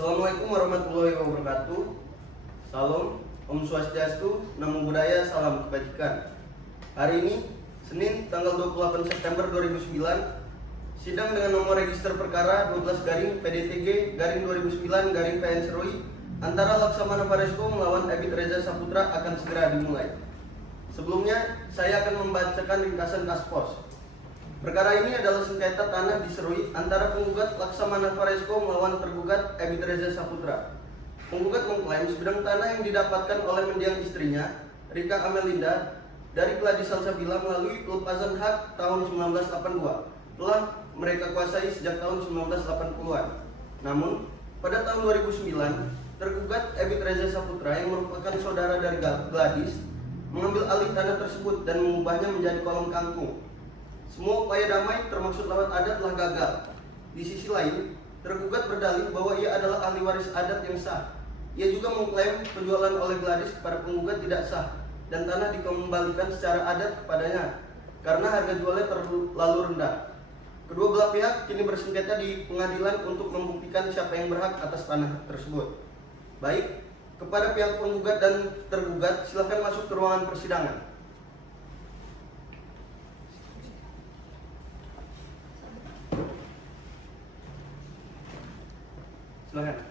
Assalamualaikum warahmatullahi wabarakatuh. Salam, Om Swastiastu, Namo Buddhaya, Salam Kebajikan. Hari ini, Senin, tanggal 28 September 2009, sidang dengan nomor register perkara 12-PDTG-2009-PN Serui antara Laksamana Faresko melawan Ebit Reza Saputra akan segera dimulai. Sebelumnya, saya akan membacakan ringkasan kaspos. Perkara ini adalah sengketa tanah di Serui antara penggugat Laksamana Faresko melawan tergugat Ebit Reza Saputra. Penggugat mengklaim sebidang tanah yang didapatkan oleh mendiang istrinya, Rika Amelinda, dari Gladys Salsabila melalui pelepasan hak tahun 1982 telah mereka kuasai sejak tahun 1980-an. Namun, pada tahun 2009, tergugat Ebit Reza Saputra yang merupakan saudara dari Gladys mengambil alih tanah tersebut dan mengubahnya menjadi kolam kangkung. Semua upaya damai termasuk lewat adat telah gagal. Di sisi lain, tergugat berdalih bahwa ia adalah ahli waris adat yang sah. Ia juga mengklaim penjualan oleh Gladys kepada penggugat tidak sah dan tanah dikembalikan secara adat kepadanya karena harga jualnya terlalu rendah. Kedua belah pihak kini bersengketa di pengadilan untuk membuktikan siapa yang berhak atas tanah tersebut. Baik, kepada pihak penggugat dan tergugat silakan masuk ke ruangan persidangan. Silakan.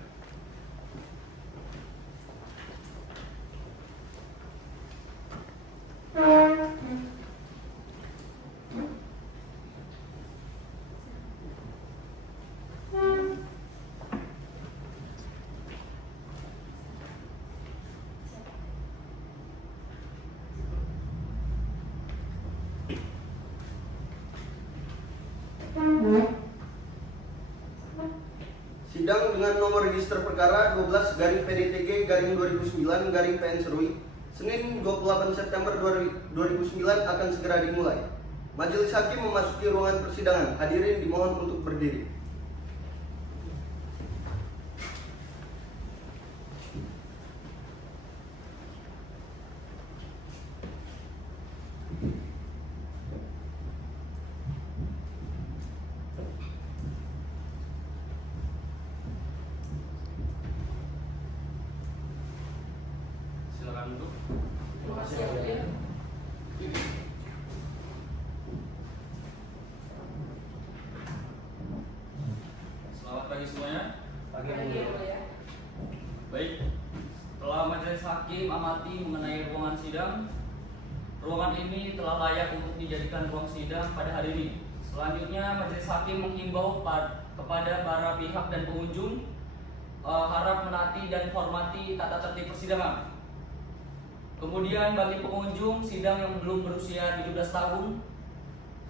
Sidang dengan nomor register perkara 12-PDTG-2009-PN Serui, Senin 28 September 2009 akan segera dimulai. Majelis Hakim memasuki ruangan persidangan. Hadirin dimohon untuk berdiri. Terima kasih, Hakim. Selamat pagi semuanya. Pagi. Baik, setelah majelis hakim amati mengenai ruangan sidang, ruangan ini telah layak untuk dijadikan ruang sidang pada hari ini. Selanjutnya, majelis hakim menghimbau kepada para pihak dan pengunjung harap menaati dan hormati tata tertib persidangan. Kemudian bagi pengunjung sidang yang belum berusia 17 tahun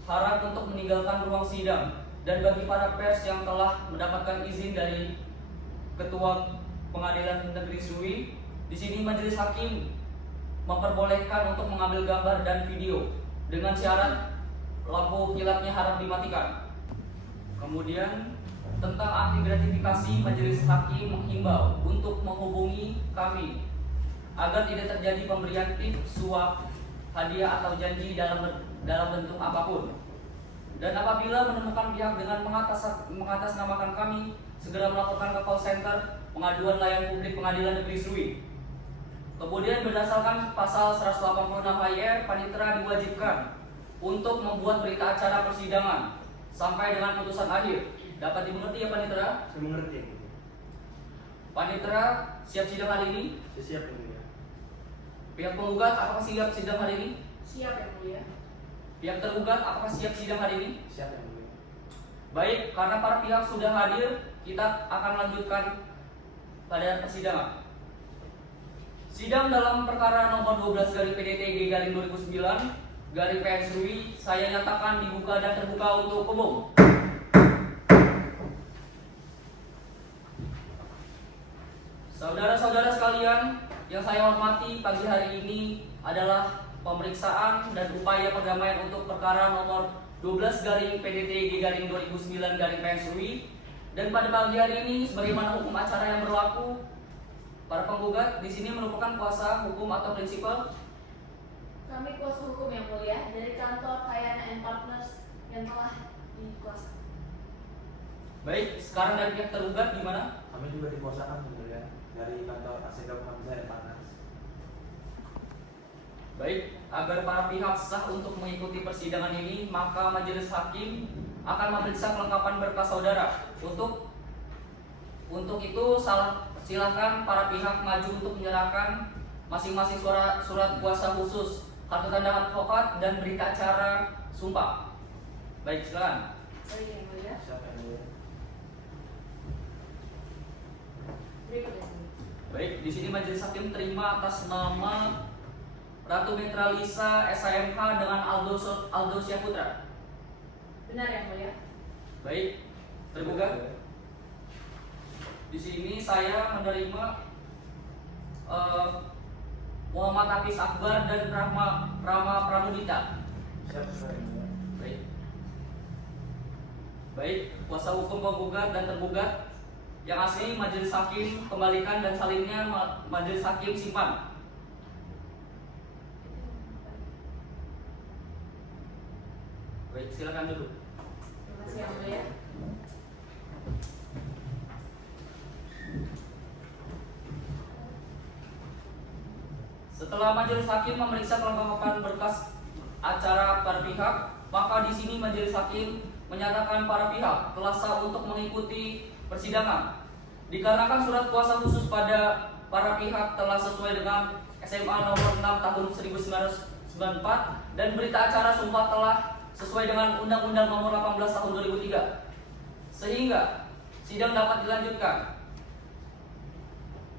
harap untuk meninggalkan ruang sidang, dan bagi para pers yang telah mendapatkan izin dari Ketua Pengadilan Negeri Serui, di sini majelis hakim memperbolehkan untuk mengambil gambar dan video dengan syarat lampu kilatnya harap dimatikan. Kemudian tentang arti gratifikasi, majelis hakim menghimbau untuk menghubungi kami agar tidak terjadi pemberian tip, suap, hadiah atau janji dalam bentuk apapun. Dan apabila menemukan pihak dengan mengatasnamakan kami, segera melaporkan ke call center pengaduan layanan publik Pengadilan Negeri Serui. Kemudian berdasarkan pasal 186 AYR, panitera diwajibkan untuk membuat berita acara persidangan sampai dengan putusan akhir. Dapat dimengerti ya panitera? Saya mengerti. Panitera siap sidang hari ini? Saya siap ini. Pihak penggugat apakah siap sidang hari ini? Siap, Yang Mulia. Pihak tergugat apakah siap sidang hari ini? Siap yang mulia. Baik, karena para pihak sudah hadir, kita akan lanjutkan pada persidangan. Sidang dalam perkara nomor 12-PDTG-2009-PN Serui saya nyatakan dibuka dan terbuka untuk umum. Saudara-saudara sekalian yang saya hormati, pagi hari ini adalah pemeriksaan dan upaya perdamaian untuk perkara nomor 12-PDTG-2009-PN Serui, dan pada pagi hari ini sebagaimana hukum acara yang berlaku, para penggugat di sini merupakan kuasa hukum atau prinsipal. Kami kuasa hukum Yang Mulia dari kantor Kayana & Partners yang telah dikuasa. Baik, sekarang dari pihak tergugat gimana? Kami juga dikuasakan yang mulia dari kantor Asegaf Hamzah Epanas. Baik, agar para pihak sah untuk mengikuti persidangan ini, maka majelis hakim akan memeriksa kelengkapan berkas saudara. Untuk itu silakan para pihak maju untuk menyerahkan masing-masing surat kuasa khusus, kartu tanda advokat, dan berita acara sumpah. Baik, silakan. Baik yang mulia. Siapa yang mulia? Berikut yang mulia. Baik, di sini majelis hakim terima atas nama Ratu Mitra Lisa SIMH dengan Aldo Syaputra. Benar yang mulia. Baik, tergugat. Di sini saya menerima Muhammad Hafiz Akbar dan Rama Pramudita. Siapa yang mulia? Baik. Baik, kuasa hukum penggugat dan tergugat yang asli majelis hakim kembalikan dan salinnya majelis hakim simpan. Baik, silakan duduk. Terima kasih yang mulia. Setelah majelis hakim memeriksa kelengkapan berkas acara para pihak, maka di sini majelis hakim menyatakan para pihak telah sah untuk mengikuti persidangan. Dikarenakan surat kuasa khusus pada para pihak telah sesuai dengan SMA nomor 6 tahun 1994 dan berita acara sumpah telah sesuai dengan Undang-Undang nomor 18 tahun 2003. Sehingga sidang dapat dilanjutkan.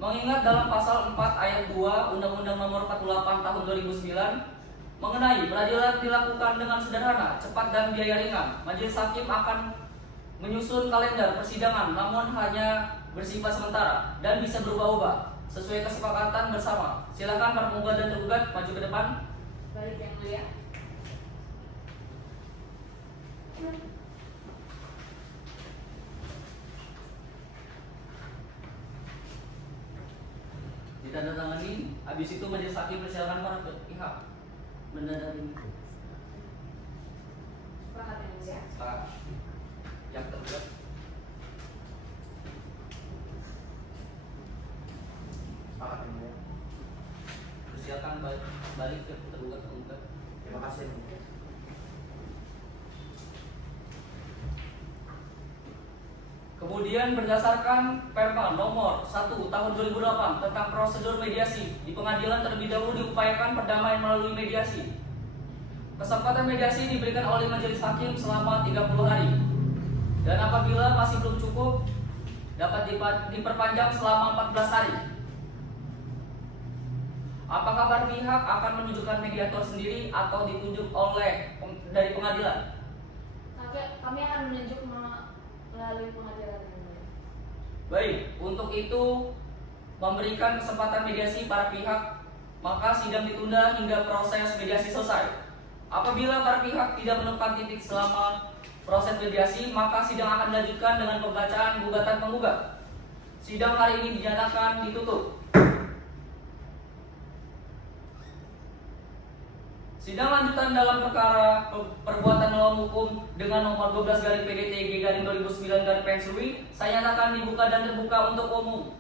Mengingat dalam pasal 4 ayat 2 Undang-Undang nomor 48 tahun 2009 mengenai peradilan dilakukan dengan sederhana, cepat dan biaya ringan, majelis hakim akan menyusun kalender persidangan namun hanya bersifat sementara dan bisa berubah-ubah sesuai kesepakatan bersama. Silakan para penggugat dan tergugat maju ke depan. Baik yang mulia. Ditandatangani, habis itu majelis hakim persilakan para pihak menandatangani. Sepakat yang mulia. Sepakat. Yang tergugat. Sepakat yang mulia. Persilakan balik ke tergugat penggugat. Terima kasih yang mulia. Kemudian berdasarkan Perma nomor 1 tahun 2008 tentang prosedur mediasi, di pengadilan terlebih dahulu diupayakan perdamaian melalui mediasi. Kesempatan mediasi diberikan oleh majelis hakim selama 30 hari. Dan apabila masih belum cukup, dapat diperpanjang selama 14 hari. Apakah para pihak akan menunjukkan mediator sendiri atau ditunjuk dari pengadilan? Kami akan menunjuk melalui pengadilan yang mulia. Baik, untuk itu memberikan kesempatan mediasi para pihak, maka sidang ditunda hingga proses mediasi selesai. Apabila para pihak tidak menemukan titik selama proses mediasi, maka sidang akan dilanjutkan dengan pembacaan gugatan penggugat. Sidang hari ini dinyatakan ditutup. Sidang lanjutan dalam perkara perbuatan melawan hukum dengan nomor 12 garing PDT G garing 2009 garing Pensui, saya nyatakan dibuka dan terbuka untuk umum.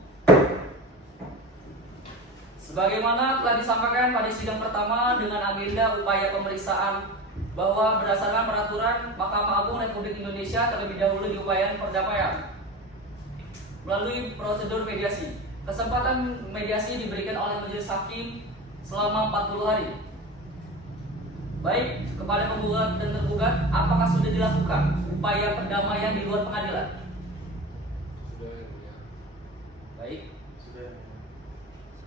Sebagaimana telah disampaikan pada sidang pertama dengan agenda upaya pemeriksaan bahwa berdasarkan peraturan Mahkamah Agung Republik Indonesia terlebih dahulu diupayakan perdamaian melalui prosedur mediasi. Kesempatan mediasi diberikan oleh majelis hakim selama 40 hari. Baik, kepada penggugat dan tergugat, apakah sudah dilakukan upaya perdamaian di luar pengadilan? Sudah ya. Baik. Sudah yang mulia.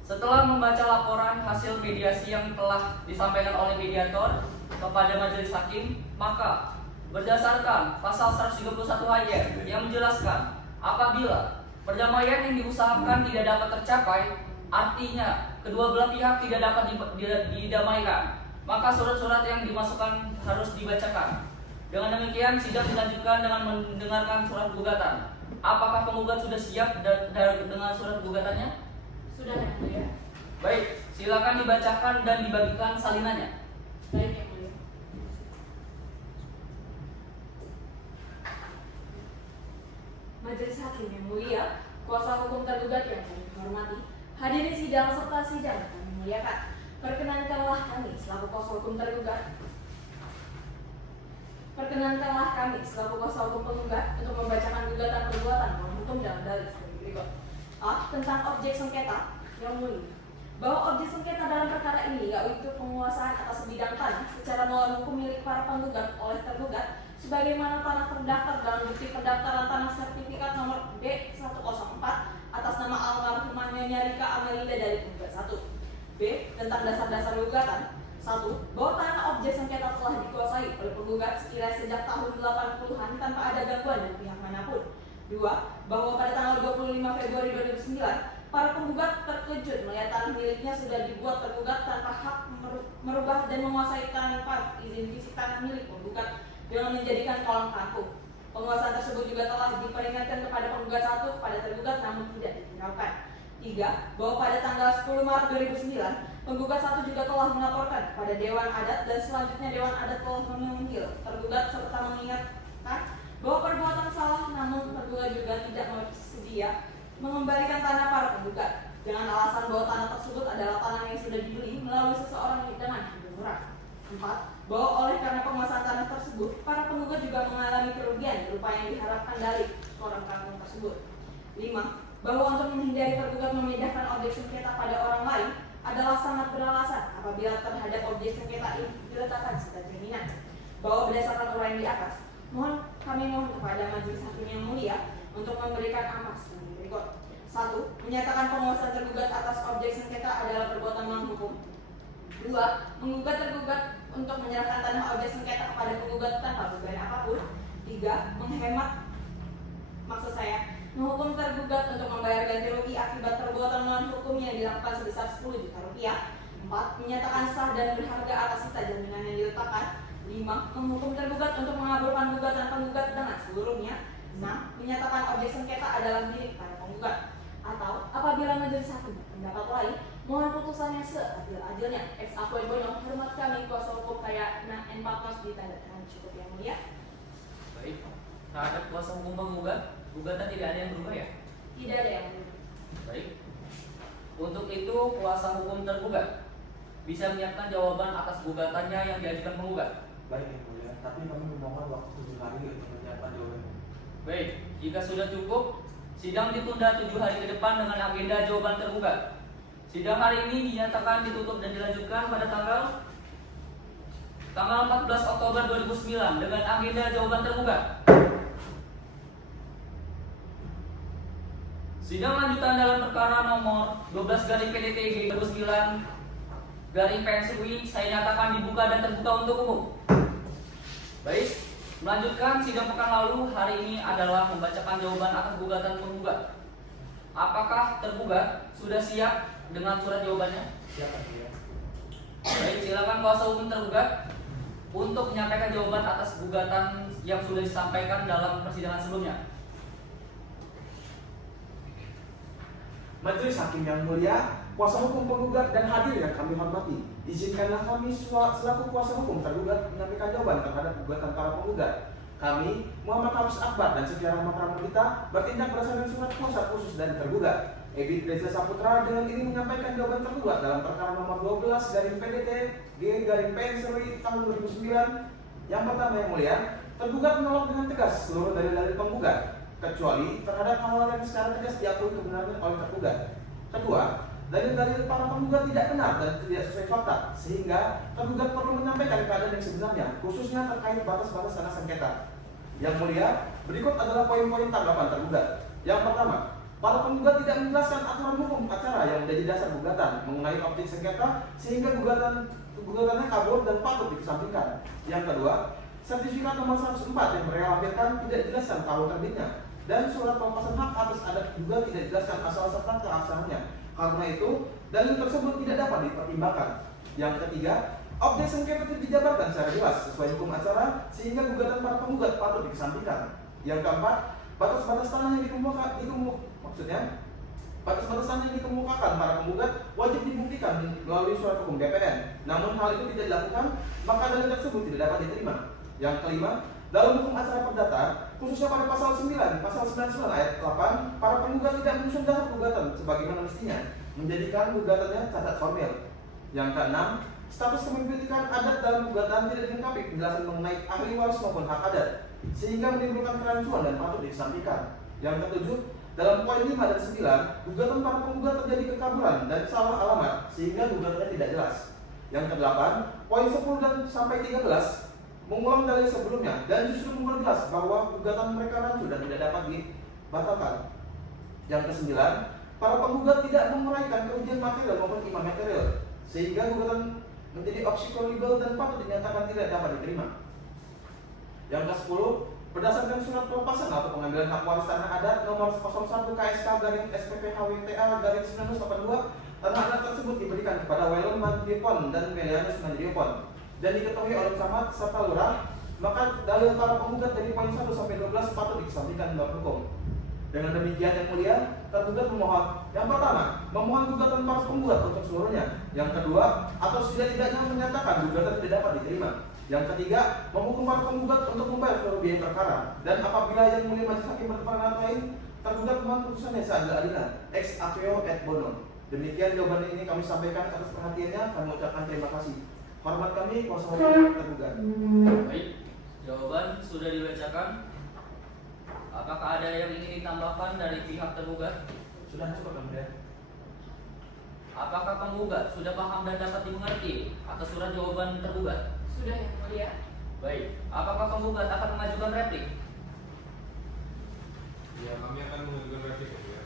Setelah membaca laporan hasil mediasi yang telah disampaikan oleh mediator kepada majelis hakim, maka berdasarkan pasal 131 HYR yang menjelaskan apabila perdamaian yang diusahakan tidak dapat tercapai, artinya kedua belah pihak tidak dapat didamaikan, maka surat-surat yang dimasukkan harus dibacakan. Dengan demikian, sidang dilanjutkan dengan mendengarkan surat gugatan. Apakah penggugat sudah siap dengan surat gugatannya? Sudah yang mulia. Baik, silakan dibacakan dan dibagikan salinannya. Baik yang mulia. Majelis hakim yang mulia, Kuasa hukum tergugat yang kami hormati, hadirin sidang serta sidang kami muliakan. Perkenankanlah kami selaku kuasa hukum tergugat. Perkenankanlah kami selaku kuasa hukum penggugat untuk membacakan gugatan perbuatan melawan hukum dalam dalil sebagai berikut. A. Tentang objek sengketa yang mulia. Bahwa objek sengketa dalam perkara ini yaitu penguasaan atas bidang tanah secara melawan hukum milik para penggugat oleh tergugat sebagaimana tanah terdaftar dalam bukti pendaftaran tanah sertifikat nomor B104 atas nama almarhumah Nyonya Rika Amelinda dari penggugat 1. B. Tentang dasar-dasar gugatan. 1. Bahwa tanah objek sengketa telah dikuasai oleh penggugat sekiranya sejak tahun 80-an tanpa ada gangguan dari pihak manapun. 2. Bahwa pada tanggal 25 Februari 2009 para penggugat terkejut melihat tanah miliknya sudah dibuat tergugat tanpa hak merubah dan menguasai tanpa izin fisik tanah milik penggugat dengan menjadikan kolam kampung. Penguasaan tersebut juga telah diperingatkan kepada penggugat 1 kepada tergugat namun tidak dihiraukan. 3. Bahwa pada tanggal 10 Maret 2009 penggugat 1 juga telah melaporkan kepada Dewan Adat dan selanjutnya Dewan Adat telah memanggil tergugat serta mengingatkan bahwa perbuatan salah namun tergugat juga tidak bersedia mengembalikan tanah para penggugat dengan alasan bahwa tanah tersebut adalah tanah yang sudah dibeli melalui seseorang dengan harga murah. 4. Bahwa oleh karena penguasaan tanah tersebut, para penggugat juga mengalami kerugian berupa yang diharapkan dari orang kampung tersebut. 5. Bahwa untuk menghindari tergugat memindahkan objek sengketa pada orang lain adalah sangat beralasan apabila terhadap objek sengketa ini diletakkan serta jaminan. Bahwa berdasarkan uraian di atas, kami mohon kepada majelis hakim yang mulia untuk memberikan amar sebagai berikut. 1. Menyatakan penguasaan tergugat atas objek sengketa adalah perbuatan melawan hukum. 2. Menggugat tergugat untuk menyerahkan tanah objek sengketa kepada penggugat tanpa beban apapun. 3. Menghukum tergugat untuk membayar ganti rugi akibat perbuatan melawan hukum yang dilakukan sebesar 10 juta rupiah. 4. Menyatakan sah dan berharga atas sisa jaminan yang diletakkan. 5. Menghukum tergugat untuk mengabulkan gugatan penggugat dengan seluruhnya. 6. Menyatakan objek sengketa adalah milik para penggugat. Atau apabila majelis hakim berpendapat lain, mohon putusannya seadil-adilnya. Ex aequo bono, hormat kami kuasa hukum Kaya N. Partners ditandatangani cukup yang mulia. Baik, terhadap kuasa hukum penggugat, gugatan tidak ada yang berubah ya? Tidak ada yang mulia. Baik. Untuk itu kuasa hukum tergugat bisa menyiapkan jawaban atas gugatannya yang diajukan penggugat. Baik yang mulia, tapi kami memohon waktu 7 hari untuk menyiapkan jawaban. Baik, jika sudah cukup, sidang ditunda 7 hari ke depan dengan agenda jawaban tergugat. Sidang hari ini dinyatakan ditutup dan dilanjutkan pada tanggal 14 Oktober 2009 dengan agenda jawaban tergugat. Sidang lanjutan dalam perkara nomor 12/PDT 2009/PSUI saya nyatakan dibuka dan terbuka untuk umum. Baik, melanjutkan sidang pekan lalu, hari ini adalah membacakan jawaban atas gugatan penggugat. Apakah tergugat sudah siap dengan surat jawabannya? Siap ya. Baik, silakan kuasa hukum tergugat untuk menyampaikan jawaban atas gugatan yang sudah disampaikan dalam persidangan sebelumnya. Majelis Hakim yang mulia, kuasa hukum penggugat dan hadir yang kami hormati, izinkanlah kami selaku kuasa hukum tergugat menyampaikan jawaban terhadap gugatan para penggugat. Kami, Muhammad Hafiz Akbar dan Sekian Rahmat Ramudita, bertindak berdasarkan surat kuasa khusus dari tergugat Ebit Reza Saputra dengan ini menyampaikan jawaban tergugat dalam perkara nomor 12/PDT G/PSUI tahun 2009. Yang pertama yang mulia, tergugat menolak dengan tegas seluruh dalil-dalil penggugat kecuali terhadap hal-hal yang secara tegas diakui kebenarannya oleh tergugat. Kedua, dalil-dalil para penggugat tidak benar dan tidak sesuai fakta, sehingga tergugat perlu menyampaikan keadaan yang sebenarnya, khususnya terkait batas-batas tanah sengketa. Yang mulia, berikut adalah poin-poin tanggapan tergugat. Yang pertama, para penggugat tidak menjelaskan aturan hukum acara yang menjadi dasar gugatan mengenai objek sengketa, sehingga gugatannya kabur dan patut dikesampingkan. Yang kedua, sertifikat nomor 104 yang mereka lampirkan tidak dijelaskan tahun terbitnya, dan surat pelepasan hak atas adat juga tidak dijelaskan asal serta keabsahannya. Karena itu, dalil tersebut tidak dapat dipertimbangkan. Yang ketiga, objek sengketa itu dijabarkan secara jelas sesuai hukum acara sehingga gugatan para penggugat patut dikesampingkan. Yang keempat, batas-batas tanah yang batas-batas tanah yang dikemukakan para penggugat wajib dibuktikan melalui surat hukum BPN. Namun hal itu tidak dilakukan, maka dalil tersebut tidak dapat diterima. Yang kelima, Dalam hukum acara perdata, khususnya pada pasal 9, pasal 99 ayat 8, para penggugat tidak menyusun dasar gugatan sebagaimana mestinya, menjadikan gugatannya cacat formil. Yang keenam, status kepemilikan adat dalam gugatan tidak dilengkapi penjelasan mengenai ahli waris maupun hak adat, sehingga menimbulkan kerancuan dan patut dikesampingkan. Yang ketujuh, dalam poin 5 dan 9, gugatan para penggugat terjadi kekaburan dan salah alamat, sehingga gugatannya tidak jelas. Yang kedelapan, poin 10 dan sampai 13 mengulang dalil sebelumnya dan justru memperjelas bahwa gugatan mereka rancu dan tidak dapat dibatalkan. Yang kesembilan, para penggugat tidak menguraikan kerugian material maupun iman material, sehingga gugatan menjadi obstacle dan patut dinyatakan tidak dapat diterima. Yang ke-10, berdasarkan surat pelepasan atau pengambilan hak waris tanah adat nomor 01 KSK garing SPPHWTA garing 1982, tanah adat tersebut diberikan kepada Wailon Mandriopon dan Melianus Mandriopon dan diketahui oleh camat serta lurah, maka dalil para penggugat dari poin 1 sampai 12 patut dikesampingkan dalam hukum. Dengan demikian yang mulia, tergugat memohon yang pertama, memohon gugatan para penggugat untuk seluruhnya. Yang kedua, atau setidak-tidaknya menyatakan gugatan tidak dapat diterima. Yang ketiga, menghukum para penggugat untuk membayar seluruh biaya perkara. Dan apabila yang mulia majelis hakim berpendapat lain, tergugat memohon putusannya seadil-adilnya, ex aequo et bono. Demikian jawaban ini kami sampaikan atas perhatiannya. Kami ucapkan terima kasih. Hormat kami, kuasa hukum tergugat. Baik, jawaban sudah dibacakan. Apakah ada yang ingin ditambahkan dari pihak tergugat? Sudah cukup yang mulia. Apakah penggugat sudah paham dan dapat dimengerti atas surat jawaban tergugat? Sudah yang mulia. Baik, apakah penggugat akan mengajukan replik? Ya, kami akan mengajukan replik ya.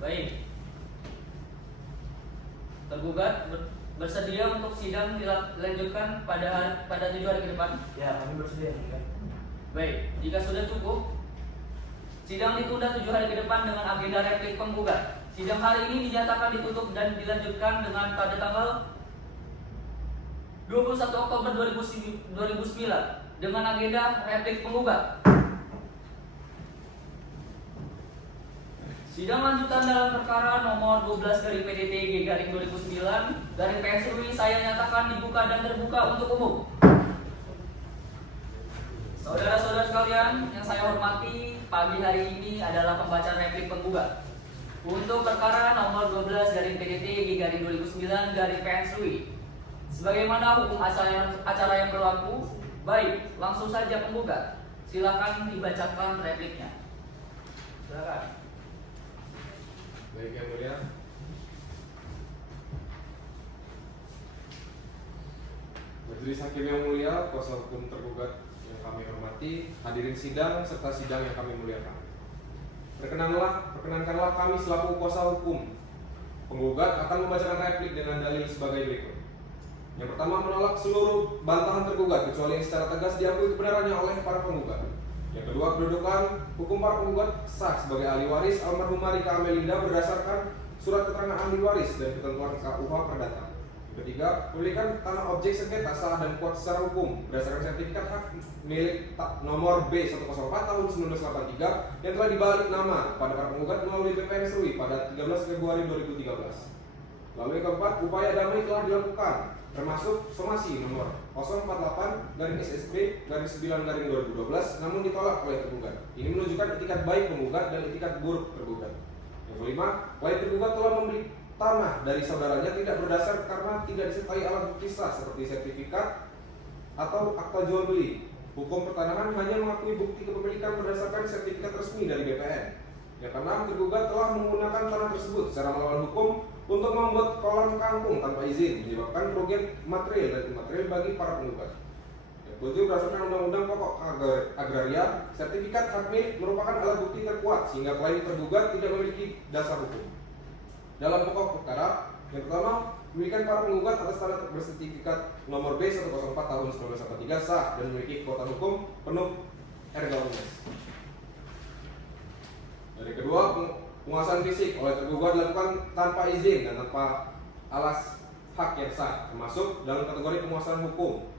Baik. Tergugat bersedia untuk sidang dilanjutkan pada 7 hari ke depan? Ya, kami bersedia yang mulia. Baik, jika sudah cukup, sidang ditunda 7 hari ke depan dengan agenda replik penggugat. Sidang hari ini dinyatakan ditutup dan dilanjutkan dengan pada tanggal 21 Oktober 2009 dengan agenda replik penggugat. Sidang lanjutan dalam perkara nomor 12 garing PDT garing 2009 garing PSRI saya nyatakan dibuka dan terbuka untuk umum. Saudara-saudara sekalian yang saya hormati, pagi hari ini adalah pembacaan replik penggugat. Untuk perkara nomor 12 garing PDT garing 2009 garing PSRI. Sebagaimana hukum acara yang berlaku, baik, langsung saja penggugat. Silakan dibacakan repliknya. Silakan. Baik yang mulia. Majelis hakim yang mulia, kuasa hukum tergugat yang kami hormati, hadirin sidang serta sidang yang kami muliakan. Perkenankanlah kami selaku kuasa hukum penggugat akan membacakan replik dengan dalil sebagai berikut. Yang pertama, menolak seluruh bantahan tergugat kecuali yang secara tegas diakui kebenarannya oleh para penggugat. Yang kedua, kedudukan hukum para penggugat sah sebagai ahli waris almarhumah Rika Amelinda berdasarkan surat keterangan ahli waris dan ketentuan KUH Perdata. Ketiga, pemilikan tanah objek sengketa sah dan kuat secara hukum berdasarkan sertifikat hak milik nomor B104 tahun 1983 yang telah dibalik nama kepada para penggugat melalui BPN Serui pada 13 Februari 2013. Lalu yang keempat, upaya damai telah dilakukan termasuk somasi nomor 048/SSB/9/2012 namun ditolak oleh tergugat. Ini menunjukkan itikat baik penggugat dan itikat buruk tergugat. Yang kelima, klien tergugat telah membeli tanah dari saudaranya tidak berdasar karena tidak disertai alat bukti sah seperti sertifikat atau akta jual beli. Hukum pertanahan hanya mengakui bukti kepemilikan berdasarkan sertifikat resmi dari BPN. Yang keenam, tergugat telah menggunakan tanah tersebut secara melawan hukum untuk membuat kolam kampung tanpa izin, menyebabkan kerugian material dan imaterial bagi para penggugat. Yang ketujuh, berdasarkan Undang-Undang Pokok Agraria, sertifikat hak milik merupakan alat bukti terkuat sehingga klien tergugat tidak memiliki dasar hukum. Dalam pokok perkara, yang pertama, pemilikan para penggugat atas tanah bersertifikat nomor B104 tahun 1983 sah dan memiliki kekuatan hukum penuh erga omnes. Dari kedua, penguasaan fisik oleh tergugat dilakukan tanpa izin dan tanpa alas hak yang sah, termasuk dalam kategori penguasaan hukum.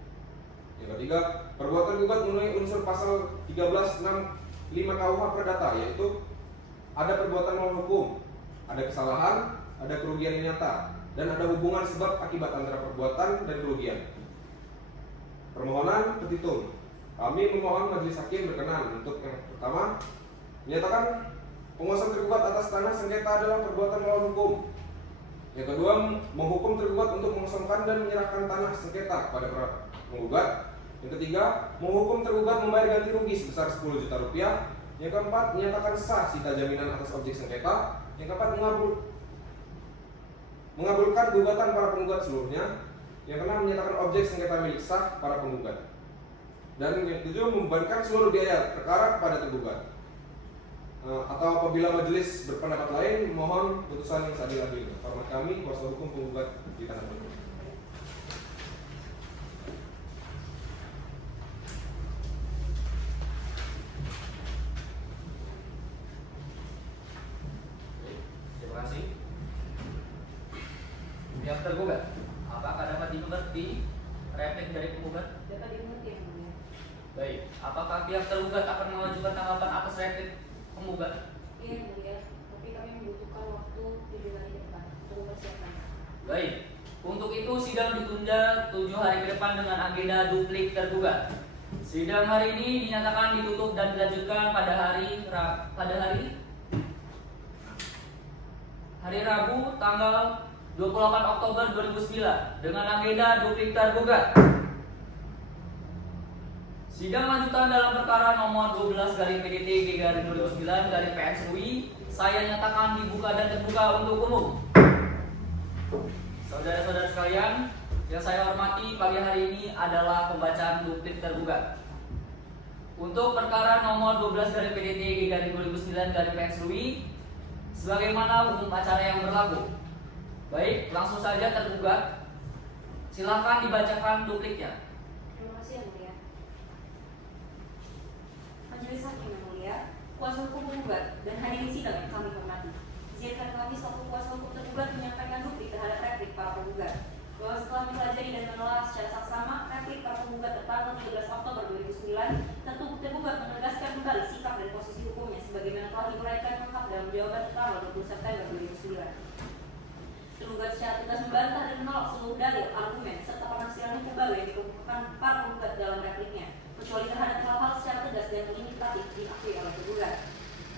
Yang ketiga, perbuatan tergugat memenuhi unsur pasal 1365 KUH Perdata, yaitu ada perbuatan melawan hukum, ada kesalahan, ada kerugian yang nyata, dan ada hubungan sebab akibat antara perbuatan dan kerugian. Permohonan petitum. Kami memohon majelis hakim berkenan untuk yang pertama, menyatakan penguasaan tergugat atas tanah sengketa adalah perbuatan melawan hukum. Yang kedua, menghukum tergugat untuk mengosongkan dan menyerahkan tanah sengketa kepada penggugat. Yang ketiga, menghukum tergugat membayar ganti rugi sebesar 10 juta rupiah. Yang keempat, menyatakan sah sita jaminan atas objek sengketa. Yang keempat, mengabulkan gugatan para penggugat seluruhnya. Yang keenam, menyatakan objek sengketa milik sah para penggugat. Dan yang ketujuh, membebankan seluruh biaya perkara kepada tergugat. Atau apabila majelis berpendapat lain, mohon putusan yang seadil-adilnya. Hormat kami, kuasa hukum penggugat di tanah air. Terima kasih. Pihak tergugat, apakah dapat dimengerti replik dari penggugat? Dapat dimengerti yang mulia. Baik, apakah pihak tergugat akan mengajukan tanggapan atas replik penggugat? Iya yang mulia, tapi kami membutuhkan waktu 7 hari ke depan untuk mempersiapkan. Baik, untuk itu sidang ditunda 7 hari ke depan dengan agenda duplik tergugat. Sidang hari ini dinyatakan ditutup dan dilanjutkan pada hari Rabu tanggal 28 Oktober 2009 dengan agenda duplik tergugat. Sidang lanjutan dalam perkara nomor 12/PDT/2009/PSUI saya nyatakan dibuka dan terbuka untuk umum. Saudara-saudara sekalian, yang saya hormati pagi hari ini adalah pembacaan duplik tergugat. Untuk perkara nomor 12/PDT/2009/PSUI sebagaimana hukum acara yang berlaku. Baik, langsung saja tergugat. Silakan dibacakan dupliknya. Terima kasih yang mulia. Majelis hakim yang mulia, kuasa hukum penggugat dan hadirin sidang yang kami hormati. Izinkan kami selaku kuasa hukum tergugat menyampaikan duplik terhadap replik para penggugat. Bahwa setelah mempelajari dan menelaah secara saksama replik para penggugat tertanggal 13 Oktober 2009, tentu tergugat menegaskan kembali sikap dan posisi hukumnya sebagaimana telah diuraikan lengkap dalam jawaban tertanggal 20 September 2009. Tergugat secara tegas membantah dan menolak seluruh dalil, argumen, serta penafsiran hukum baru yang dikemukakan para penggugat dalam repliknya, kecuali terhadap hal-hal secara tegas dan limitatif diakui oleh tergugat.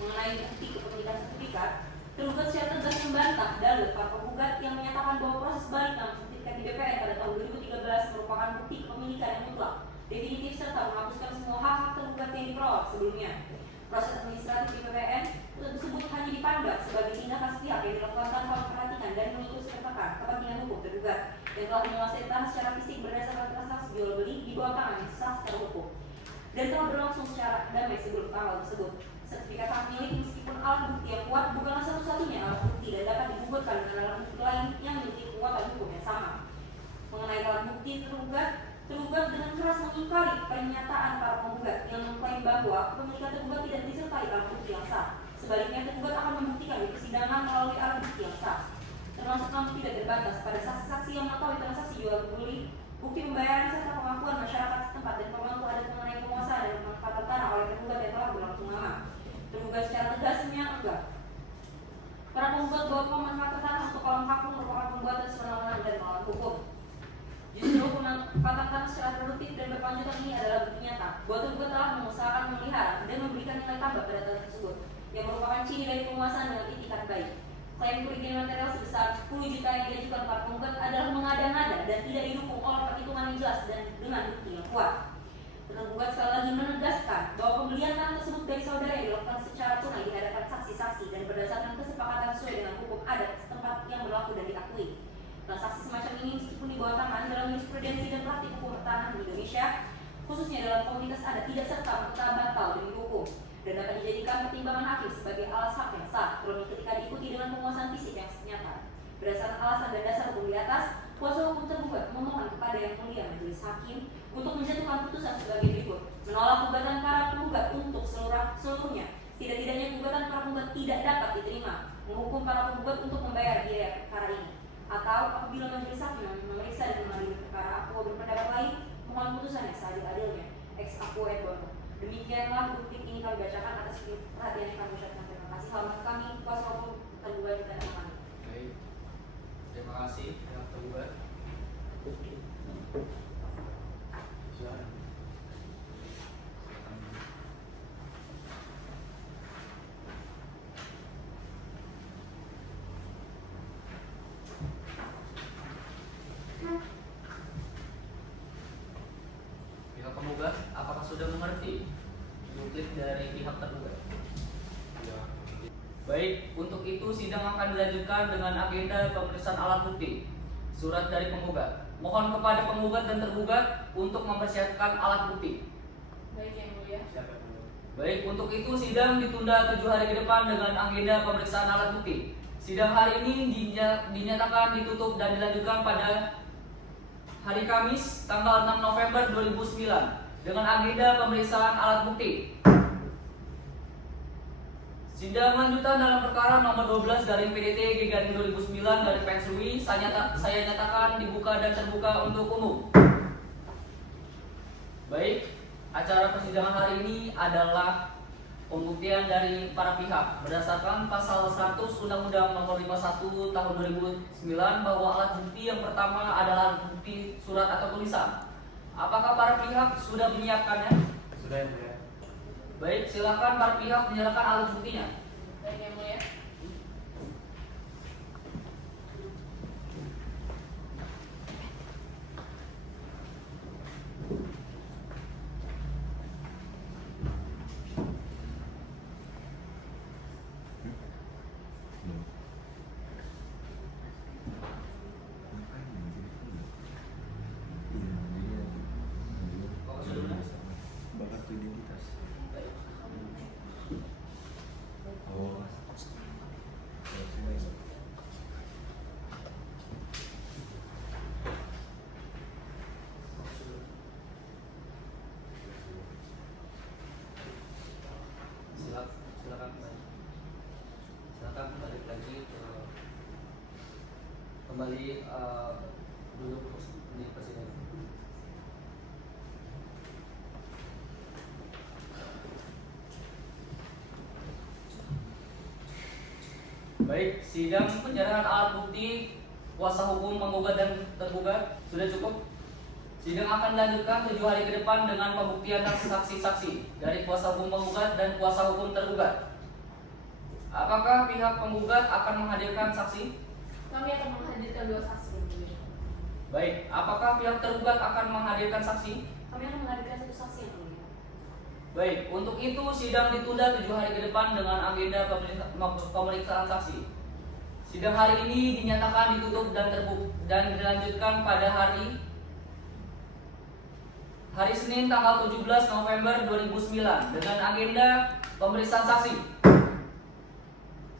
Mengenai bukti kepemilikan sertifikat, tergugat secara tegas membantah dalil para penggugat yang menyatakan bahwa proses balik nama sertifikat di BPN pada tahun 2013 merupakan bukti kepemilikan yang mutlak, definitif serta menghapuskan semua hak-hak tergugat yang diperoleh sebelumnya. Proses administratif di BPN tersebut hanya dipandang sebagai tindakan sepihak yang dilakukan tanpa memperhatikan dan mengikut sertakan kepentingan hukum tergugat yang telah menguasai tanah secara fisik berdasarkan transaksi jual beli di bawah tangan yang sah secara hukum dan telah berlangsung secara damai sebelum tanggal tersebut. Sertifikat hak milik meskipun alat bukti yang kuat bukanlah satu-satunya alat bukti dan dapat digugurkan dengan alat bukti lain yang memiliki kekuatan hukum yang sama. Mengenai alat bukti tergugat dengan keras mengingkari pernyataan para penggugat yang mengklaim bahwa kepemilikan tergugat tidak disertai alat bukti yang sah. Sebaliknya, tergugat akan membuktikan di persidangan melalui alat bukti yang sah, termasuk namun tidak terbatas pada saksi-saksi yang mengetahui transaksi jual beli, bukti pembayaran serta pengakuan masyarakat setempat dan pemangku adat mengenai penguasaan dan pemanfaatan tanah oleh tergugat yang telah berlangsung lama. Tergugat secara tegas menyanggah para penggugat bahwa pemanfaatan tanah untuk kaum hak merupakan pembuatan sewenang-wenang dan melawan hukum. Justru pemanfaatan tanah secara produktif dan berkelanjutan ini adalah bukti nyata bahwa tergugat telah mengusahakan memelihara dan memberikan nilai tambah pada tanah tersebut yang merupakan ciri dari penguasaan dengan itikat baik. Klaim kerugian material sebesar 10 juta yang diajukan para penggugat adalah mengada-ngada dan tidak didukung oleh perhitungan yang jelas dan dengan bukti yang kuat. Tergugat sekali lagi menegaskan bahwa pembelian tanah tersebut dari saudara yang dilakukan secara tunai di hadapan saksi-saksi dan berdasarkan kesepakatan sesuai dengan hukum adat setempat yang berlaku dan diakui. Transaksi semacam ini meskipun di bawah tangan dalam jurisprudensi dan praktik hukum pertanahan di Indonesia, khususnya dalam komunitas adat, tidak serta merta batal demi hukum dan dapat dijadikan pertimbangan hakim sebagai alas hak yang sah, terlebih ketika diikuti dengan penguasaan fisik yang nyata. Berdasarkan alasan dan dasar hukum di atas, kuasa hukum tergugat memohon kepada yang mulia majelis hakim untuk menjatuhkan putusan sebagai berikut: menolak gugatan para penggugat untuk seluruhnya, tidak-tidaknya gugatan para penggugat tidak dapat diterima, menghukum para penggugat untuk membayar biaya perkara ini, atau apabila majelis hakim memeriksa dan mengadili perkara aku berpendapat lain, mohon putusannya seadil-adilnya. Ex aquo et bono. Demikianlah duplik ini kami bacakan atas perhatian yang kami ucapkan. Terima kasih. Hormat kami, kuasa hukum tergugat di tanah kami. Baik, terima kasih pihak tergugat. akan dilanjutkan dengan agenda pemeriksaan alat bukti, surat dari penggugat. Mohon kepada penggugat dan tergugat untuk mempersiapkan alat bukti. Baik yang mulia. Siapa yang mulia? Baik, untuk itu sidang ditunda 7 hari ke depan dengan agenda pemeriksaan alat bukti. Sidang hari ini dinyatakan ditutup dan dilanjutkan pada hari Kamis tanggal 6 November 2009 dengan agenda pemeriksaan alat bukti. Sidang lanjutan dalam perkara nomor 12 garing PDT garing 2009 garing PSUI saya nyatakan dibuka dan terbuka untuk umum. Baik, acara persidangan hari ini adalah pembuktian dari para pihak berdasarkan pasal 100 Undang-Undang Nomor 51 Tahun 2009 bahwa alat bukti yang pertama adalah bukti surat atau tulisan. Apakah para pihak sudah menyiapkannya? Sudah yang mulia. Baik, silakan para pihak menyerahkan alat buktinya. Baik yang mulia. Apakah sudah benar? Bakat identitas. Baik. Oh. Silakan balik lagi ke duduk di persidangan. Baik, sidang penyerahan alat bukti kuasa hukum penggugat dan tergugat sudah cukup. Sidang akan dilanjutkan 7 hari ke depan dengan pembuktian saksi-saksi dari kuasa hukum penggugat dan kuasa hukum tergugat. Apakah pihak penggugat akan menghadirkan saksi? Kami akan menghadirkan 2 saksi yang mulia. Baik, apakah pihak tergugat akan menghadirkan saksi? Kami akan menghadirkan 1 saksi yang mulia. Baik, untuk itu sidang ditunda 7 hari ke depan dengan agenda pemeriksaan saksi. Sidang hari ini dinyatakan ditutup dan dan dilanjutkan pada hari Senin tanggal 17 November 2009 dengan agenda pemeriksaan saksi.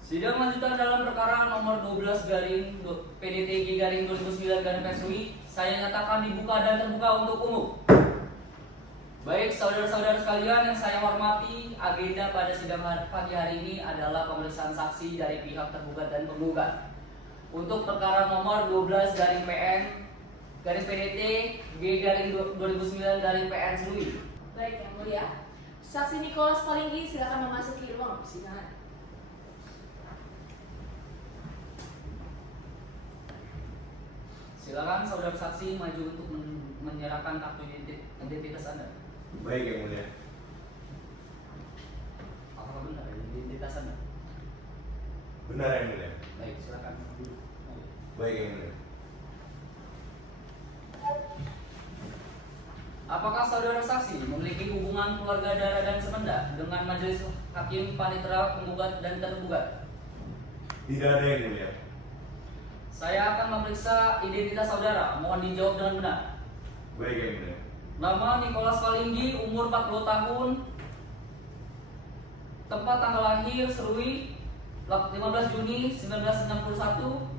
Sidang lanjutan dalam perkara nomor 12 garing PDT garing 2009 garing PSUI saya nyatakan dibuka dan terbuka untuk umum. Baik, saudara-saudara sekalian yang saya hormati, agenda pada sidang pagi hari ini adalah pemeriksaan saksi dari pihak tergugat dan penggugat. Untuk perkara nomor 12 garing PN garing PDT G garing 2009 garing PN Sului. Baik yang mulia. Saksi Nicholas Palinggi silakan memasuki ruang persidangan. Silakan saudara saksi maju untuk menyerahkan kartu identitas Anda. Baik yang mulia. Apakah benar identitas Anda? Benar yang mulia. Baik, silakan. Baik yang mulia. Apakah saudara saksi memiliki hubungan keluarga darah dan semenda dengan majelis hakim panitera penggugat dan tergugat? Tidak ada yang mulia. Saya akan memeriksa identitas saudara. Mohon dijawab dengan benar. Baik yang mulia. Nama Nicholas Palinggi, umur 40 tahun. Tempat tanggal lahir Serui 15 Juni 1961.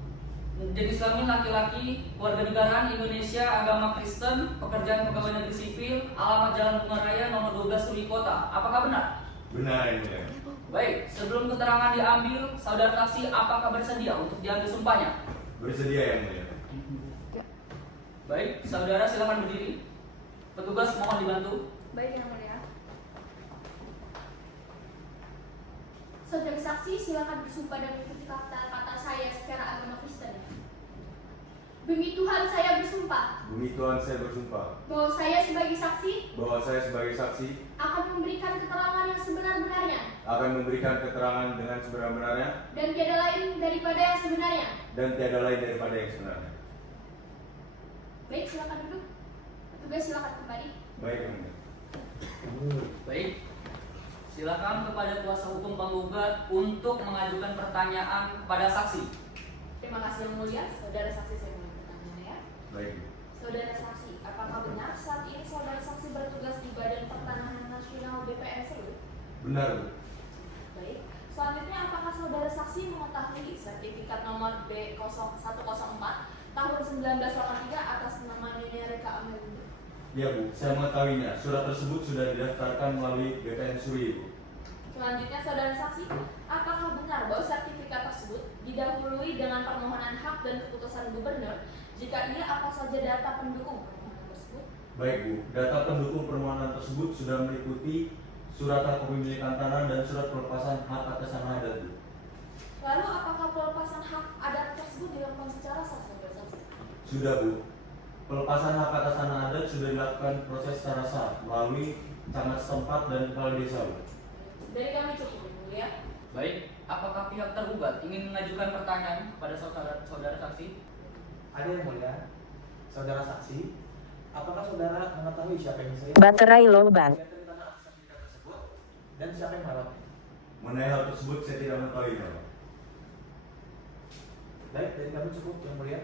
Jenis kelamin laki-laki, keluarga negaraan Indonesia, agama Kristen, pekerjaan pegawai negeri sipil, alamat Jalan Bunga Raya nomor 12 Serui Kota. Apakah benar? Benar yang mulia. Baik, sebelum keterangan diambil, saudara saksi apakah bersedia untuk diambil sumpahnya? Bersedia yang mulia. Baik, saudara silakan berdiri. Petugas mohon dibantu. Baik yang mulia. Saudara saksi silakan bersumpah dan mengikuti kata-kata saya secara agama Kristen. Demi Tuhan saya bersumpah Demi Tuhan saya bersumpah bahwa saya sebagai saksi bahwa saya sebagai saksi akan memberikan keterangan yang sebenar-benarnya akan memberikan keterangan dengan sebenar-benarnya dan tiada lain daripada yang sebenarnya. dan tiada lain daripada yang sebenarnya. Baik, silakan duduk. Petugas silakan kembali. Baik yang mulia. Baik, silakan kepada kuasa hukum penggugat untuk mengajukan pertanyaan kepada saksi. Terima kasih yang mulia, saudara saksi saya mau bertanya ya. Baik, Bu. Saudara saksi, apakah benar saat ini saudara saksi bertugas di Badan Pertanahan Nasional BPN Serut? Benar, Bu. Baik. Selanjutnya, apakah saudara saksi mengetahui sertifikat nomor B0104 tahun 1983 atas nama Nyonya Reka Amelinda? Ya, Bu. Saya mengetahuinya. Surat tersebut sudah didaftarkan melalui BPN Suri, Bu. Selanjutnya, saudara saksi, apakah benar bahwa sertifikat tersebut didahului dengan permohonan hak dan keputusan gubernur? Jika iya, apa saja data pendukung permohonan tersebut? Baik, Bu. Data pendukung permohonan tersebut sudah meliputi surat hak kepemilikan tanah dan surat pelepasan hak atas tanah adat, Bu. Lalu, apakah pelepasan hak adat tersebut dilakukan secara sah, saudara saksi? Sudah, Bu. Pelepasan hak atas tanah adat sudah dilakukan proses secara sah melalui camat setempat dan kepala desa, Bu. Dari kami cukup, Yang Mulia. Baik, apakah pihak tergugat ingin mengajukan pertanyaan kepada saudara saksi? Ada yang mulia, saudara saksi, apakah saudara mengetahui siapa yang saya Baterai lowbat. dari tanah atas sertifikat tersebut dan siapa yang merawatnya? Mengenai hal tersebut saya tidak mengetahui, Pak. Baik, dari kami cukup yang mulia.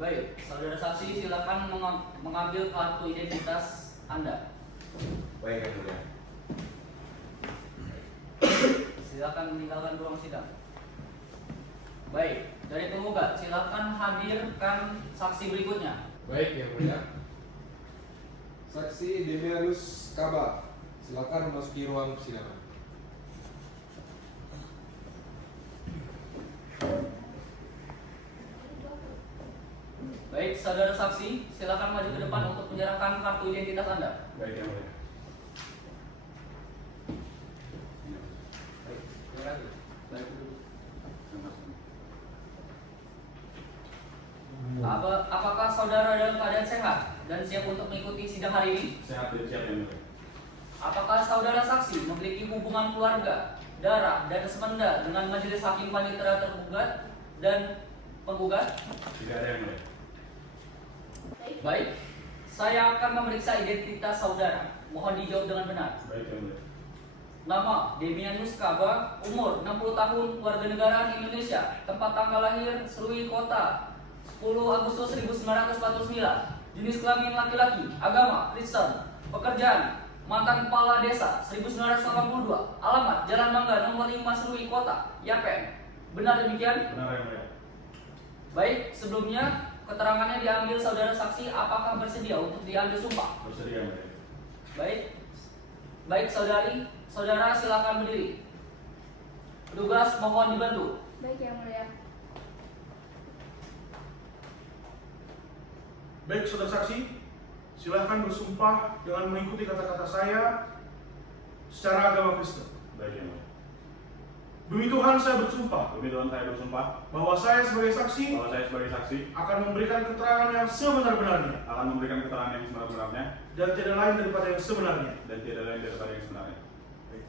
Baik, saudara saksi silakan mengambil kartu identitas Anda. Baik, Yang Mulia. Silakan meninggalkan ruang sidang. Baik, dari penggugat silakan hadirkan saksi berikutnya. Baik, Yang Mulia. Saksi Demerius Kaba, silakan memasuki ruang persidangan. Baik, saudara saksi silakan maju ke depan untuk menyerahkan kartu identitas Anda. Baik, Yang Mulia. Baik, terima kasih. Baik, duduk. Apakah saudara dalam keadaan sehat dan siap untuk mengikuti sidang hari ini? Sehat dan siap, Yang Mulia. Apakah saudara saksi memiliki hubungan keluarga, darah, dan semenda dengan majelis hakim panitera tergugat dan penggugat? Tidak ada, Yang Mulia. Baik, saya akan memeriksa identitas saudara. Mohon dijawab dengan benar. Baik, Yang Mulia. Nama Demerius Kaba, umur 60 tahun, warga negara Indonesia, tempat tanggal lahir Serui Kota 10 Agustus 1949, jenis kelamin laki-laki, agama Kristen, pekerjaan mantan kepala desa 1982, alamat Jalan Mangga nomor 5 Serui Kota, Yapen. Benar demikian? Benar, Yang Mulia. Baik, sebelumnya keterangannya diambil saudara saksi, apakah bersedia untuk diambil sumpah? Bersedia, Yang Mulia. Baik, baik saudara silakan berdiri. Petugas mohon dibantu. Baik, Yang Mulia. Baik, saudara saksi, silahkan bersumpah dengan mengikuti kata-kata saya secara agama Kristen. Baik, Yang Mulia. Demi Tuhan saya bersumpah Demi Tuhan saya bersumpah bahwa saya sebagai saksi bahwa saya sebagai saksi akan memberikan keterangan yang sebenar-benarnya akan memberikan keterangan yang sebenar-benarnya dan tidak lain daripada yang sebenarnya. dan tidak lain daripada yang sebenarnya. Baik.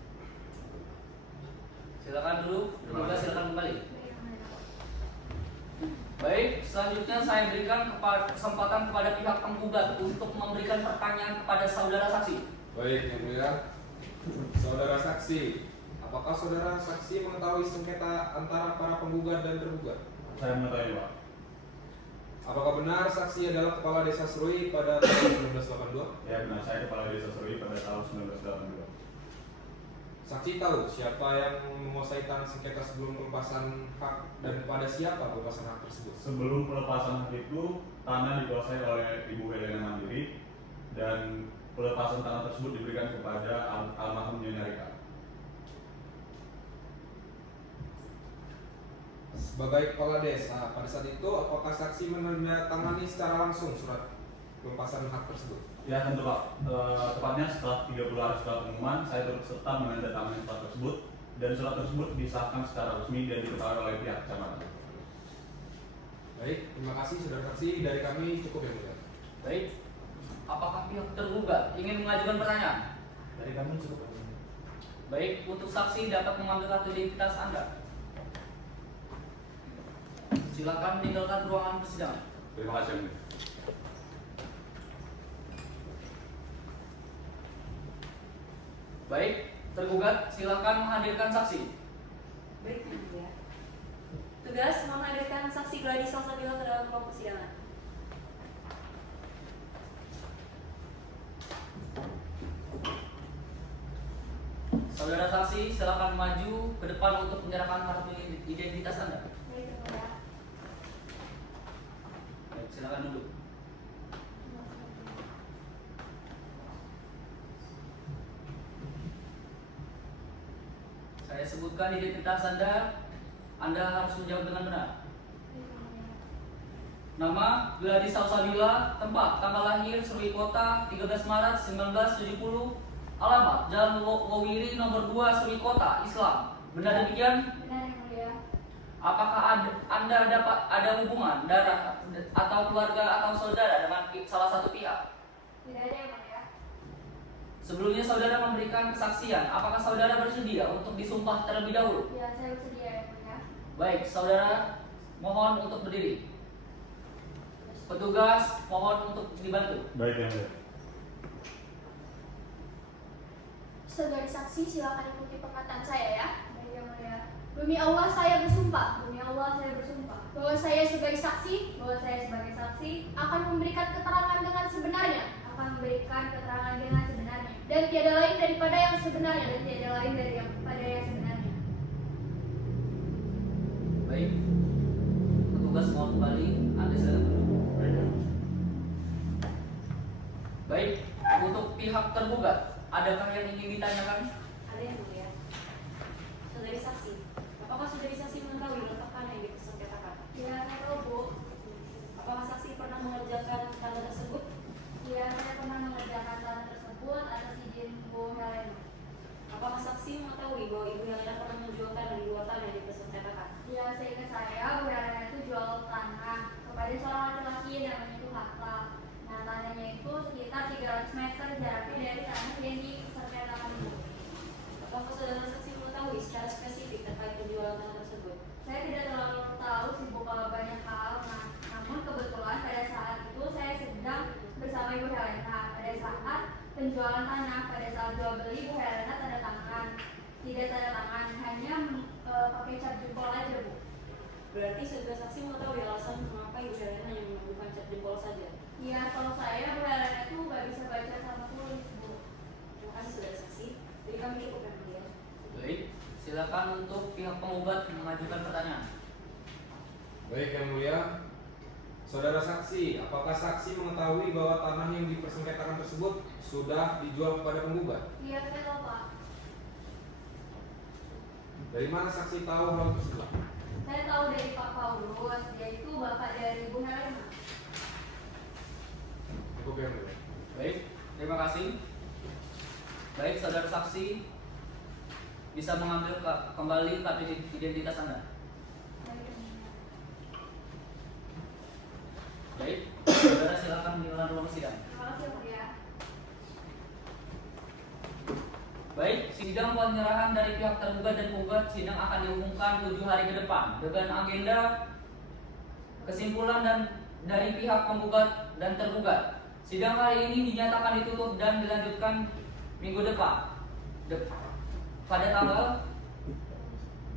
Silakan dulu, Terima petugas kasih. silakan kembali. Baik, selanjutnya saya berikan kesempatan kepada pihak penggugat untuk memberikan pertanyaan kepada saudara saksi. Baik, Yang Mulia. Saudara saksi, apakah saudara saksi mengetahui sengketa antara para penggugat dan tergugat? Saya mengetahui, Pak. Apakah benar saksi adalah kepala desa Serui pada tahun 1982? Ya, benar, saya kepala desa Serui pada tahun 1982. Saksi tahu siapa yang menguasai tanah sengketa sebelum pelepasan hak dan kepada siapa pelepasan hak tersebut? Sebelum pelepasan hak itu, tanah dikuasai oleh Ibu Helena Mandiri dan pelepasan tanah tersebut diberikan kepada almarhum Nyonya Rika. Sebagai kepala desa, pada saat itu apakah saksi menandatangani secara langsung surat pelepasan hak tersebut? Ya, tentu, Pak. Tepatnya setelah 30 hari setelah pengumuman, saya turut serta menandatangani surat tersebut dan surat tersebut disahkan secara resmi dan diketahui oleh pihak kecamatan. Baik, terima kasih saudara saksi. Dari kami cukup, Yang Mulia. Baik, apakah pihak tergugat ingin mengajukan pertanyaan? Dari kami cukup yang mulia. Baik, untuk saksi dapat mengambil kartu identitas Anda. Silakan meninggalkan ruangan persidangan. Terima kasih, Yang Mulia. Baik, Tergugat, silakan menghadirkan saksi. Baik, Yang Mulia. Tugas menghadirkan saksi Gladys Salsabila ke dalam ruang persidangan. Saudara saksi, silakan maju ke depan untuk menyerahkan kartu identitas Anda. Baik, Yang Mulia. Baik, silakan duduk. Saya sebutkan identitas Anda harus menjawab dengan benar. Nama Gladys Salsabila, tempat tanggal lahir Serui Kota 13 Maret 1970, alamat Jalan Wowiri nomor 2 Serui Kota, Islam. Benar demikian? Benar, Yang Mulia. Apakah Anda ada hubungan darah atau keluarga atau saudara dengan salah satu pihak? Tidak ada, Yang Mulia. Sebelumnya saudara memberikan kesaksian, apakah saudara bersedia untuk disumpah terlebih dahulu? Ya, saya bersedia, Yang Mulia. Baik, saudara mohon untuk berdiri. Petugas mohon untuk dibantu. Baik Yang Mulia. Saudari saksi, silakan ikuti perkataan saya ya. Baik, Yang Mulia. Demi Allah saya bersumpah. Demi Allah saya bersumpah. Bahwa saya sebagai saksi. Bahwa saya sebagai saksi akan memberikan keterangan dengan sebenarnya. Akan memberikan keterangan dengan sebenarnya. Dan tiada lain daripada yang sebenarnya. Dan tiada lain daripada yang sebenarnya. Baik, petugas mohon kembali. Anda silakan duduk. Baik. Baik, untuk pihak tergugat, adakah yang ingin ditanyakan? Ada, Yang Mulia. Saudari saksi, apakah saudari saksi mengetahui letak tanah yang dipersengketakan? Ya, saya tahu Bu. Apakah saksi pernah mengerjakan tanah tersebut? Ya, saya pernah mengerjakan tanah tersebut atas izin Bu Helena. Apakah saksi mengetahui bahwa Ibu Helena pernah menjual tanah di luar tanah yang dipersengketakan? Ya, seingat saya Bu Helena itu jual tanah kepada seorang laki-laki namanya itu Hatta. Nah, tanahnya itu sekitar 300 meter jaraknya dari tanah yang dipersengketakan itu. Apakah saudara saksi mengetahui secara spesifik terkait penjualan tanah tersebut? Saya tidak terlalu tahu sih Bu kalau banyak hal. Nah, namun kebetulan pada saat itu saya sedang bersama Ibu Helena. Pada saat penjualan tanah, pada saat jual beli Bu Helena tanda tangan. Tidak tanda tangan, hanya pakai cap jempol aja Bu. Berarti saudara saksi mengetahui alasan mengapa Ibu Helena hanya menunjukkan cap jempol saja. Iya, kalau saya Bu Helena itu nggak bisa baca sama tulis Bu. Terima kasih saudara saksi. Jadi kami cukup, Yang Mulia. Baik, silakan untuk pihak penggugat mengajukan pertanyaan. Baik Yang Mulia. Saudara saksi, apakah saksi mengetahui bahwa tanah yang dipersengketakan tersebut sudah dijual kepada penggugat? Iya, saya tahu Pak. Dari mana saksi tahu hal tersebut? Saya tahu dari Pak Paulus, dia itu bapak dari Bu Helena. Cukup Yang Mulia. Baik, terima kasih. Baik, saudara saksi bisa mengambil kembali kartu identitas Anda. Baik, saudara silakan meninggalkan ruang sidang. Terima kasih Bu ya. Baik, sidang penyerahan dari pihak tergugat dan penggugat sidang akan diumumkan 7 hari ke depan dengan agenda kesimpulan dan dari pihak penggugat dan tergugat. Sidang hari ini dinyatakan ditutup dan dilanjutkan minggu depan pada tanggal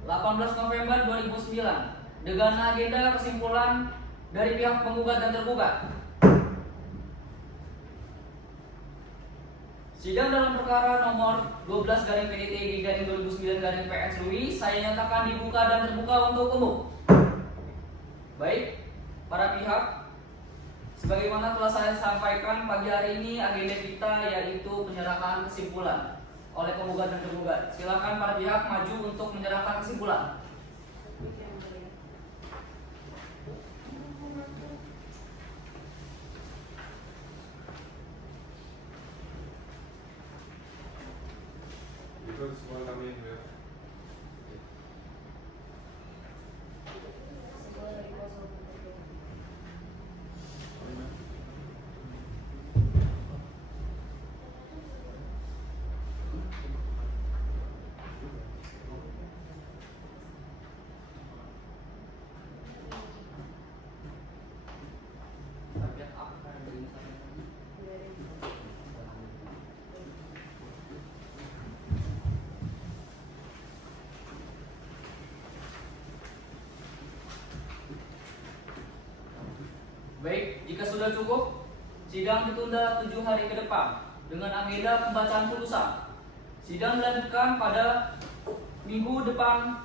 18 November 2009 dengan agenda kesimpulan dari pihak penggugat dan tergugat. Sidang dalam perkara nomor 12 garing PDTG garing 2009 garing PS Lui saya nyatakan dibuka dan terbuka untuk umum. Baik, para pihak, sebagaimana telah saya sampaikan pagi hari ini agenda kita yaitu penyerahan kesimpulan oleh penggugat dan tergugat. Silakan para pihak maju untuk menyerahkan kesimpulan. Itu semua kami Yang Mulia. Baik, jika sudah cukup, sidang ditunda 7 hari ke depan dengan agenda pembacaan putusan. Sidang dilanjutkan pada minggu depan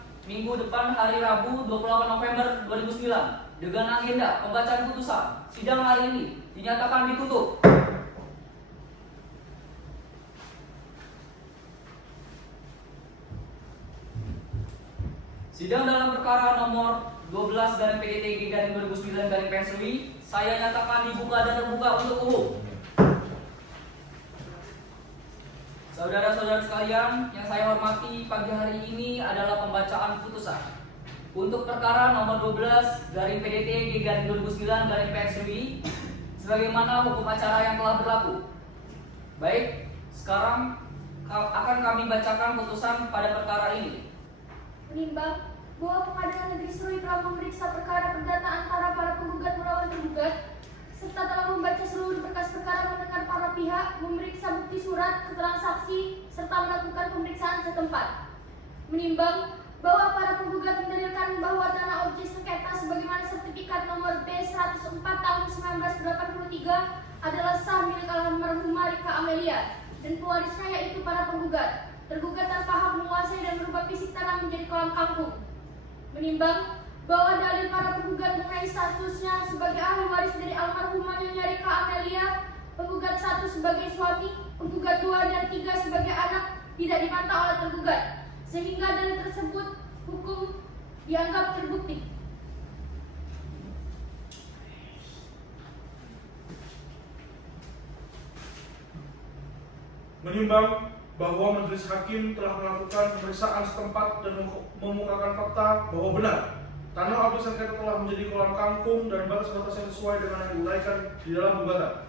hari Rabu 28 November 2009 dengan agenda pembacaan putusan. Sidang hari ini dinyatakan ditutup. Sidang dalam perkara nomor 12/PDTG/2009/PSLI saya nyatakan dibuka dan terbuka untuk umum. Saudara-saudara sekalian yang saya hormati, pagi hari ini adalah pembacaan putusan untuk perkara nomor 12/PDTG/2009/PSLI sebagaimana hukum acara yang telah berlaku. Baik, sekarang akan kami bacakan putusan pada perkara ini. Menimbang bahwa Pengadilan Negeri Serui telah memeriksa perkara perdata antara para penggugat melawan tergugat, serta telah membaca seluruh berkas perkara, mendengar para pihak, memeriksa bukti surat, keterangan saksi, serta melakukan pemeriksaan setempat. Menimbang bahwa para penggugat mendalilkan bahwa tanah objek sengketa sebagaimana sertifikat nomor B104 tahun 1983 adalah sah milik almarhumah Rika Amelia dan pewarisnya yaitu para penggugat. Tergugat tanpa hak menguasai dan merubah fisik tanah menjadi kolam kampung. Menimbang bahwa dalil para penggugat mengenai statusnya sebagai ahli waris dari almarhumah Nyonya Rika Amelia, penggugat 1 sebagai suami, penggugat 2 dan 3 sebagai anak tidak dibantah oleh tergugat, sehingga dalil tersebut hukum dianggap terbukti. Menimbang bahwa majelis hakim telah melakukan pemeriksaan setempat dan memukakan fakta bahwa benar tanah objek sengketa telah menjadi kolam kampung dan batas-batas yang sesuai dengan yang diuraikan di dalam gugatan.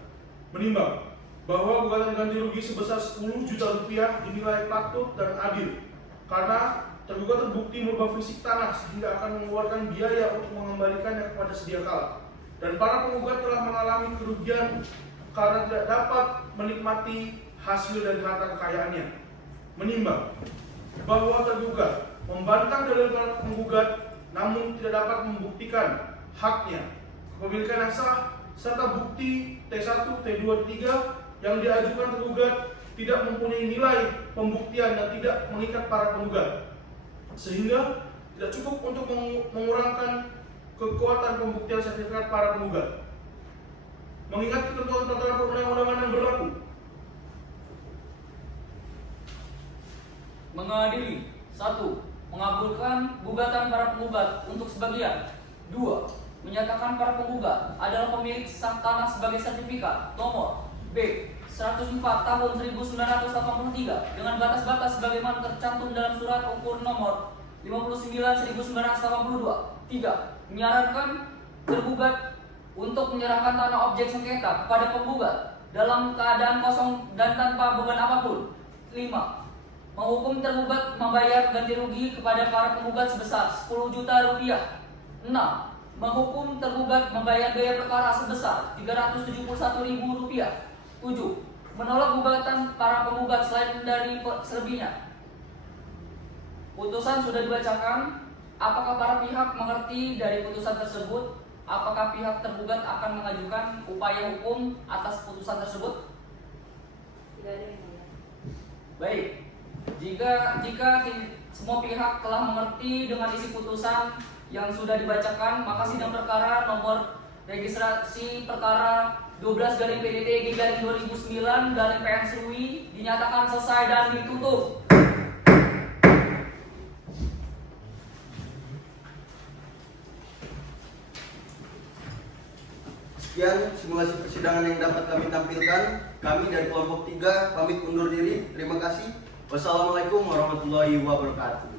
Menimbang bahwa gugatan ganti rugi sebesar 10 juta rupiah dinilai patut dan adil karena tergugat terbukti merubah fisik tanah sehingga akan mengeluarkan biaya untuk mengembalikannya kepada sedia kala, dan para penggugat telah mengalami kerugian karena tidak dapat menikmati hasil dari harta kekayaannya. Menimbang bahwa tergugat membantah dalil para penggugat namun tidak dapat membuktikan haknya, kepemilikan yang sah, serta bukti T1, T2, T3 yang diajukan tergugat tidak mempunyai nilai pembuktian dan tidak mengikat para penggugat, sehingga tidak cukup untuk mengurangkan kekuatan pembuktian sertifikat para penggugat. Mengingat ketentuan peraturan perundang-undangan yang berlaku, Mengadili 1. Mengabulkan gugatan para penggugat untuk sebagian. 2. Menyatakan para penggugat adalah pemilik sah tanah sebagai sertifikat nomor B 104 tahun 1983 dengan batas-batas sebagaimana tercantum dalam surat ukur nomor 59/1982. 3. Menyarankan tergugat untuk menyerahkan tanah objek sengketa kepada penggugat dalam keadaan kosong dan tanpa beban apapun. 5. Menghukum tergugat membayar ganti rugi kepada para penggugat sebesar 10 juta rupiah. 6. Menghukum tergugat membayar biaya perkara sebesar 371.000 rupiah. 7. Menolak gugatan para penggugat selain dari selebihnya. Putusan sudah dibacakan. Apakah para pihak mengerti dari putusan tersebut? Apakah pihak tergugat akan mengajukan upaya hukum atas putusan tersebut? Tidak ada yang mulia. Baik. Jika semua pihak telah mengerti dengan isi putusan yang sudah dibacakan, maka sidang perkara nomor registrasi perkara 12/PDTG/2009/PN Serui dinyatakan selesai dan ditutup. Sekian simulasi persidangan yang dapat kami tampilkan. Kami dari kelompok 3 pamit undur diri. Terima kasih. Wassalamualaikum warahmatullahi wabarakatuh.